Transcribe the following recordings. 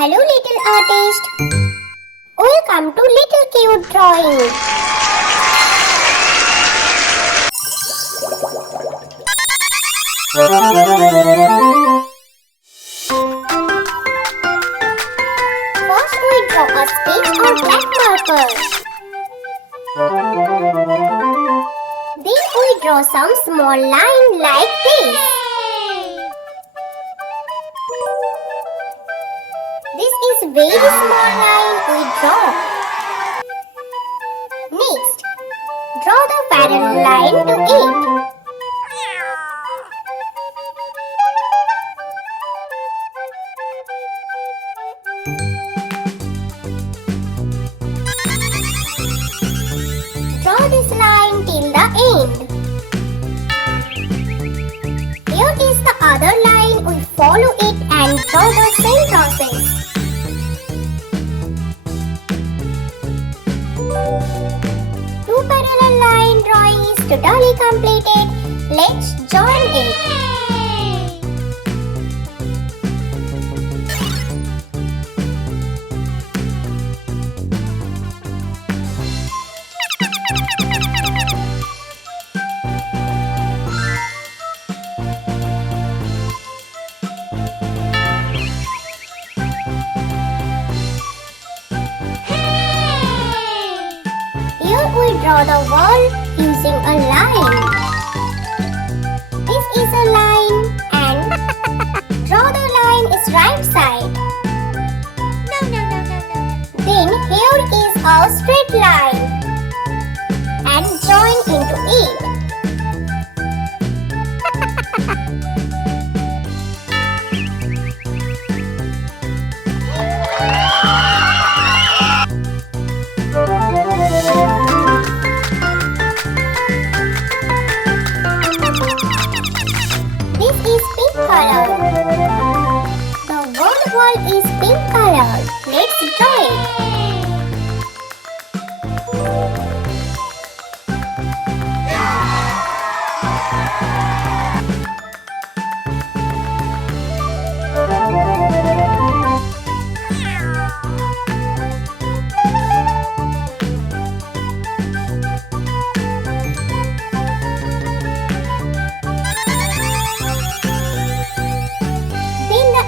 Hello little artist. Welcome to Little Cute Drawing. First we draw a sketch on black marker. Then we draw some small line like this. This is very small line we draw. Next, draw the parallel line to it. Draw this line till the end. Here is the other line. We follow it and draw the same process. Two parallel line drawing is totally completed. Let's join it. Here we draw the wall using a line. This is a line and draw the line is right side. Then here is a straight line and join into it. This is pink color. The whole wall is pink color. Let's draw it.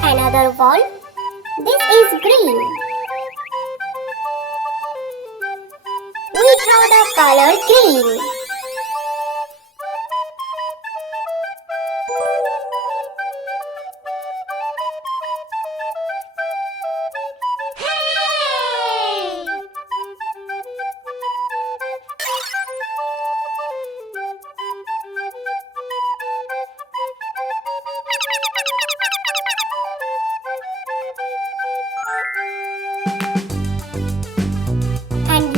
Another wall. This is green. We draw the color green.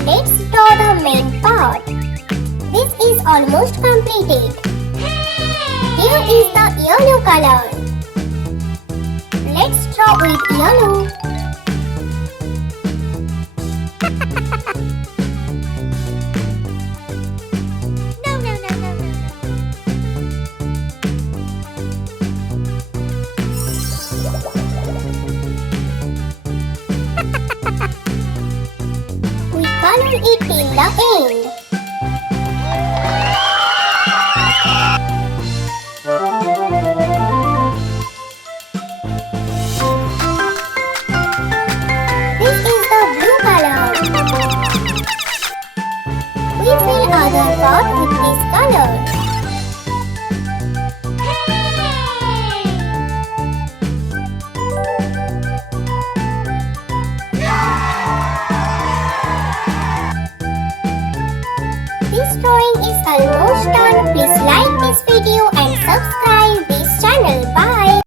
Let's draw the main part. This is almost completed. Here is the yellow color. Let's draw with yellow. Color it till the end. This is the blue color. We fill other part with this color. This drawing is almost done. Please like this video and subscribe.